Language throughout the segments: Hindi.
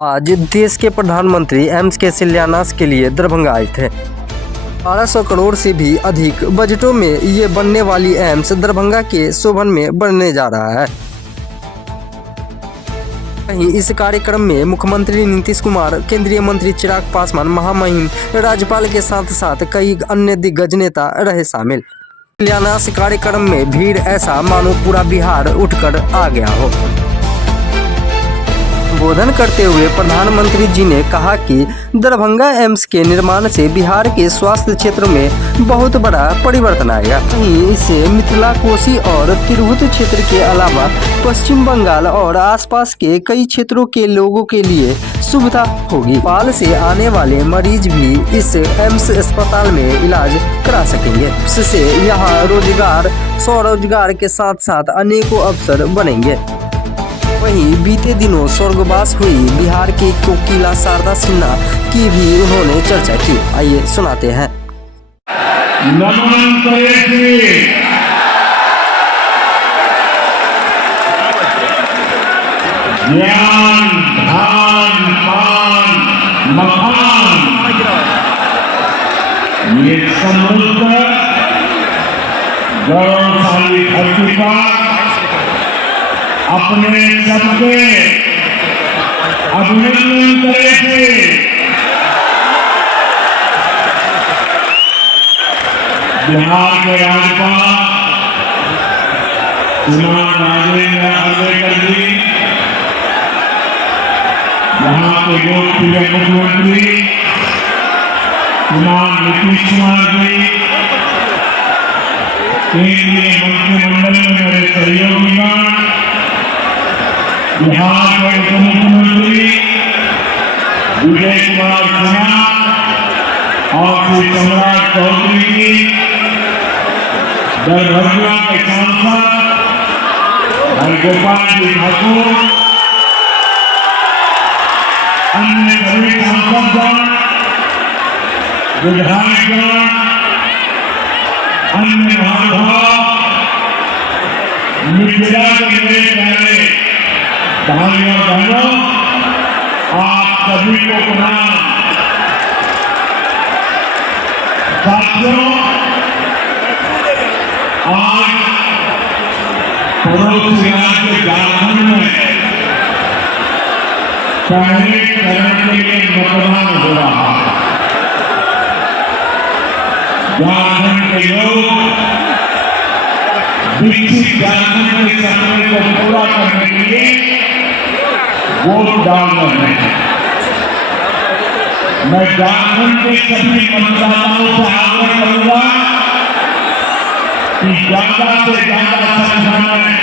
आज देश के प्रधानमंत्री एम्स के शिलान्यास के लिए दरभंगा आए थे। 1200 करोड़ से भी अधिक बजटों में ये बनने वाली एम्स दरभंगा के शोभन में बनने जा रहा है। वहीं इस कार्यक्रम में मुख्यमंत्री नीतीश कुमार, केंद्रीय मंत्री चिराग पासवान, महामहिम राज्यपाल के साथ साथ कई अन्य दिग्गज नेता रहे शामिल। शिलान्यास कार्यक्रम में भीड़ ऐसा मानो पूरा बिहार उठकर आ गया हो। संबोधन करते हुए प्रधानमंत्री जी ने कहा कि दरभंगा एम्स के निर्माण से बिहार के स्वास्थ्य क्षेत्र में बहुत बड़ा परिवर्तन आएगा। वहीं इससे मिथिला, कोसी और तिरहुत क्षेत्र के अलावा पश्चिम बंगाल और आसपास के कई क्षेत्रों के लोगों के लिए सुविधा होगी। नेपाल से आने वाले मरीज भी इस एम्स अस्पताल में इलाज करा सकेंगे। इससे यहाँ रोजगार, स्वरोजगार के साथ साथ अनेकों अवसर बनेंगे। वहीं बीते दिनों स्वर्गवास हुई बिहार के कोकिला शारदा सिन्हा की भी उन्होंने चर्चा की। आइए सुनाते हैं। नमन करेगी ज्ञान, धान, पान, मकान, ये समृद्ध गौरवशाली धरती पर अपने सबके अभिनंदन करेंगे। बिहार के राज्यपाल श्रीमान राजेंद्र आर्लेकर जी, यहाँ के लोकप्रिय मुख्यमंत्री श्रीमान नीतीश कुमार जी, केंद्रीय मंत्रिमंडल में मेरे सहयोगीगण, बिहार के उप मुख्यमंत्री विजय कुमार सिन्हा और श्री सम्राट चौधरी जी, दरभंगा के सांसद हरगोपाल जी ठाकुर, अन्य सभी सांसदगण, विधायकगण, अन्य महानुभाव, मिथिला के मेरे प्यारे भाइयों बहनों, आप सभी को प्रणाम। साथियों, आज पड़ोसी राज्य झारखंड में पहले चरण के लिए मतदान हो रहा है। झारखंड के लोग विकसित झारखंड के सपने को पूरा करने के लिए वोट डाल रहे हैं। मैं झारखंड के सभी मतदाताओं से आग्रह करूंगा कि ज्यादा से ज्यादा संख्या में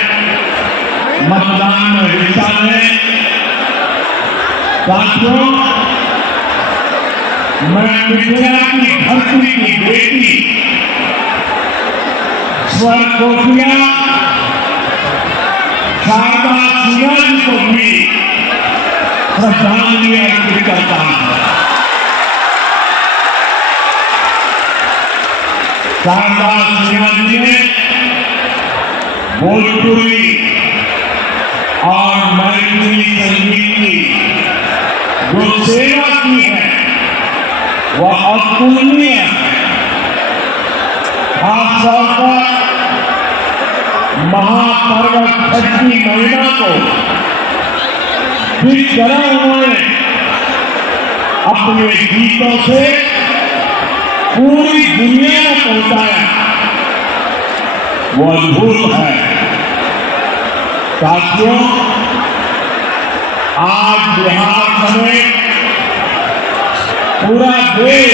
मतदान में हिस्सा लें। साथियों, मैं मिथिला की धरती की बेटी स्वर कोकिला शारदा सिन्हा जी को भी श्रद्धांजलि अर्पित करता हूं। शारदा सिन्हा जी ने भोजपुरी और मैथिली संगीत की जो सेवा की है वह अतुलनीय है। खासतौर पर महापर्व छठी महिला को जिस तरह उन्होंने अपने गीतों से पूरी दुनिया में पहुंचाया, वो अद्भुत है। साथियों, आज बिहार समेत पूरा देश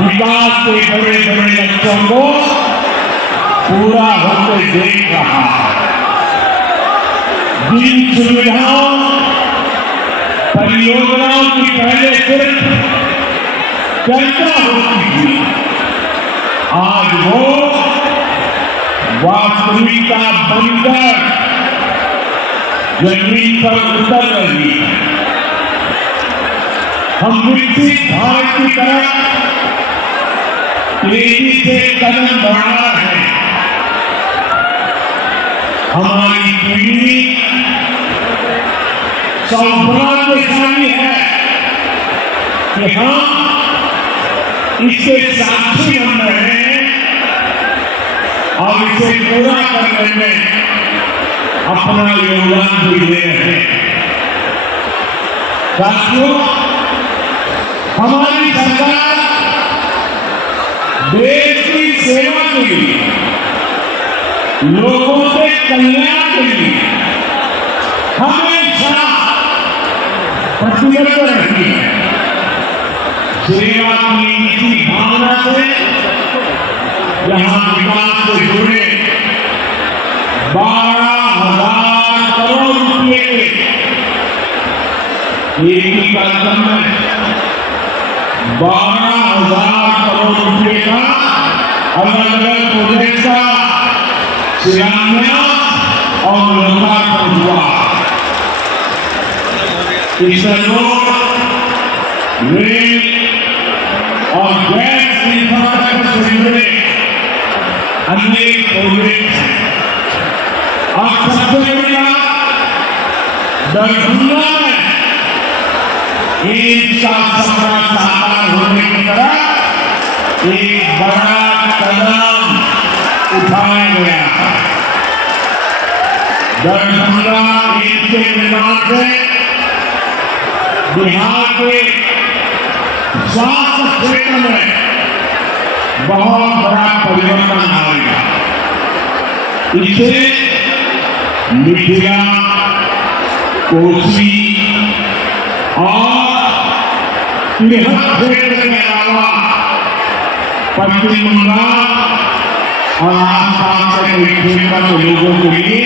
विकास के बड़े बड़े लक्ष्यों को पूरा होते देख रहा है। जिन सुविधाओं, परियोजनाओं की पहले सिर्फ चर्चा होती थी, आज वो वास्तविकता बनकर जमीन पर उतर रही है। हम विकसित भारत की तरफ तेजी से कदम बढ़ा रहे हैं। हमारी पीढ़ी सौभाग्यशाली है कि हम इसके साक्षी बन रहे हैं और इसे पूरा करने में अपना योगदान भी दे रहे हैं। साथियों, हमारी सरकार देश की सेवा के लिए, लोगों के कल्याण के लिए हमेशा प्रतिबद्ध रहती है। सेवा की इसी भावना से यहाँ विकास से जुड़े 12,000 करोड़ रुपये के एक ही कार्यक्रम में 12,000 करोड़ रुपये का अलग अलग प्रोजेक्ट का शिलान्यास और लोकार्पण हुआ। इससे रोड, रेल और गैस इंफ्रास्ट्रक्चर से जुड़े अनेक प्रोजेक्ट हैं। अब सबसे बड़ी बात, दरभंगा में एक का सपना साकार होने की तरह एक बड़ा कदम उठाया गया है। दरभंगा एक के निर्माण से बिहार के स्वास्थ्य क्षेत्र में बहुत बड़ा परिवर्तन आएगा। इससे मिथिला, कोसी और तिरहत क्षेत्र के अलावा पश्चिम बंगाल और आसपास के कई क्षेत्र के लोगों के लिए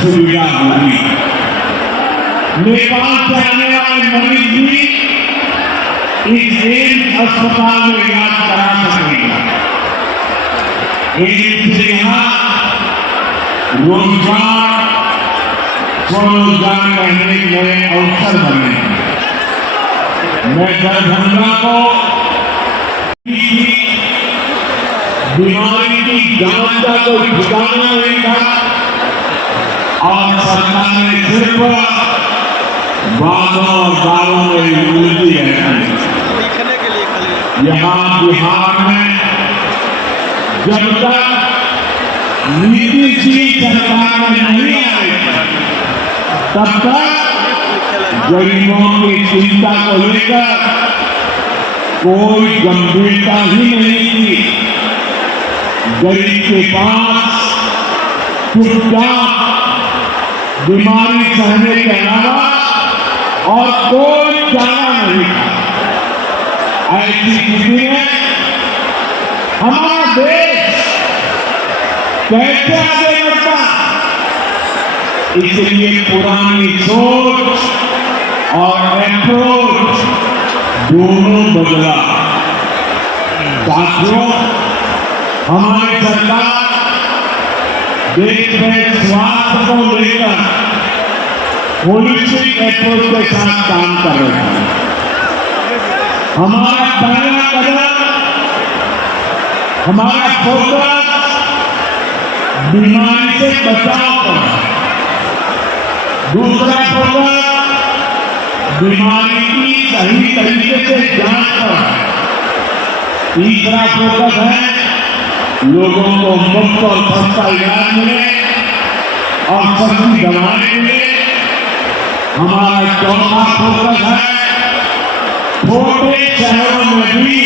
सुविधा होगी। नेपाल से आने वाले मरीज भी इस एम्स अस्पताल में इलाज करा सकेंगे। एम्स से यहाँ रोजगार, स्वरोजगार करने के नए अवसर बने। मैं दरभंगा को बीमारी की जांच का कोई ठिकाना नहीं था और सरकार ने सिर्फ वादों और दावों में उलझी है। यहाँ बिहार में जब तक नीतीश जी सरकार में नहीं आए तब तक गरीबों की चिंता को लेकर कोई गंभीरता ही नहीं थी। गरीब के पास चुपचाप बीमारी सहने के अलावा और कोई चारा नहीं था। ऐसी स्थिति में हमारा देश कैसे आगे बढ़ता, इसलिए पुरानी सोच और अप्रोच दोनों बदला। साथियों, हमारी सरकार देश में स्वास्थ्य को लेकर होलिस्टिक अप्रोच के साथ काम कर रहे हैं। हमारा पहला कदम, हमारा फोकस बीमारी से बचाव पर, दूसरा फोकस बीमारी की सही तरीके से जांच पर, तीसरा फोकस है लोगों को मुफ्त और सस्ता इलाज मिले और सस्ती दवाएं मिले। हमारा चौथा फोकस है छोटे शहरों में भी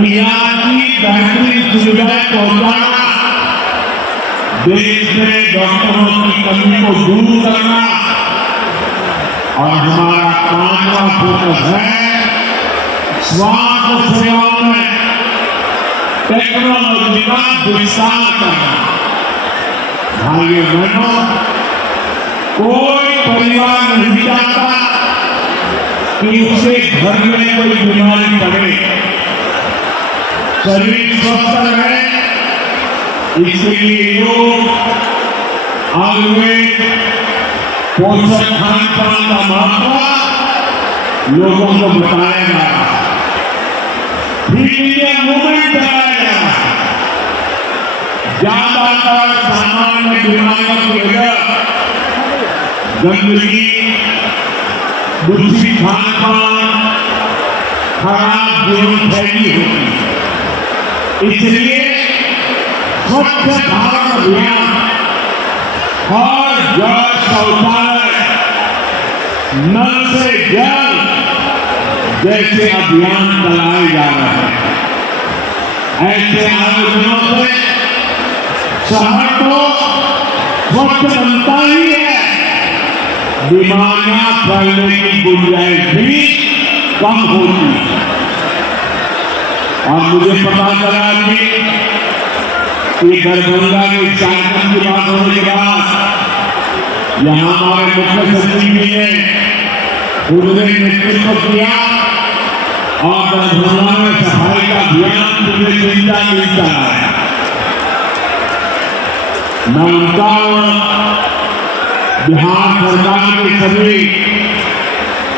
इलाज की बेहतरीन सुविधाएं पहुंचाना, देश में डॉक्टरों की कमी को दूर करना और हमारा पांचवा फोकस है स्वास्थ्य सेवाओं में टेक्नोलॉजी का विस्तार करना। भाइयों बहनों, कोई परिवार नहीं चाहता कि उसके घर में कोई बीमारी पड़े। शरीर स्वस्थ रहे, इसलिए योग, आयुर्वेद, पोषक खान पान का महत्व लोगों को बताया जा रहा है। फिट इंडिया मूवमेंट चलाया जा रहा है। ज्यादातर सामान्य बीमारियों की वजह गंदगी, दूषित खान-पान, खराब जीवन शैली होती। इसलिए स्वच्छ भारत अभियान हर घर शौचालय, नल से जल जैसे अभियान चलाए जा रहे हैं। ऐसे आयोजनों से शहर तो स्वच्छ बनता ही है, बीमारियां फैलने की गुंजाइश भी कम होती है। और मुझे पता चला कि दरभंगा के कार्यक्रम की बात होने के बाद यहाँ हमारे मुख्य सचिव जी ने उन्होंने नेतृत्व किया और दरभंगा में सफाई का अभियान पूरे चिंता नहीं चलाया। मैं उनका बिहार सरकार के सभी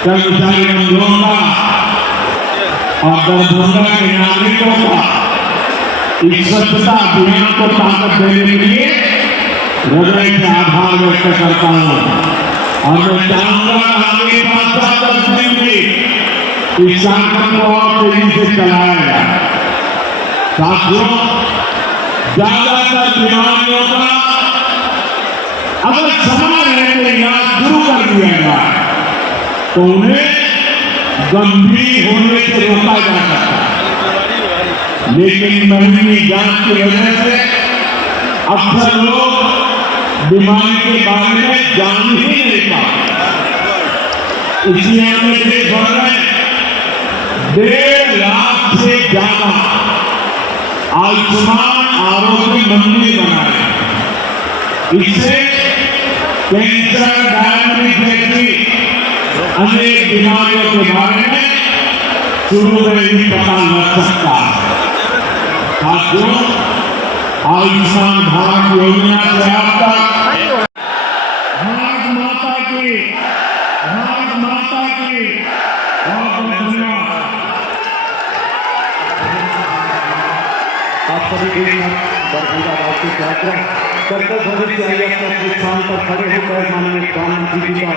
कर्मचारी बंधुओं का और दरभंगा के नागरिकों का इस स्वच्छता अभियान को ताकत देने के लिए हृदय से आभार व्यक्त करता हूँ। और मैं चाहूंगा आगे 5-7 दिन में इस कार्यक्रम को और तेजी से चलाया जाए। साथियों, ज्यादातर बीमारियों का अगर समय रहते इलाज शुरू कर दिया जाए तो उन्हें गंभीर होने से रोका जा सकता है। लेकिन महंगी जांच की वजह से अक्सर लोग बीमारी के बारे में जान ही नहीं पाते। इसलिए हमने देश भर में 1.5 लाख से ज्यादा आयुष्मान आरोग्य मंदिर बनाए। इससे कैंसर, डायबिटीज जैसी अनेक बीमारियों के बारे में शुरू में ही पता लग सकता है। साथियों, आयुष्मान भारत योजना से अब तक भारत माता की बहुत धन्यवाद। आप सभी के दरभंगा वासी कार्यक्रम कर्तव्य से आइए अपने स्थान पर खड़े होकर माननीय प्रधानमंत्री जी का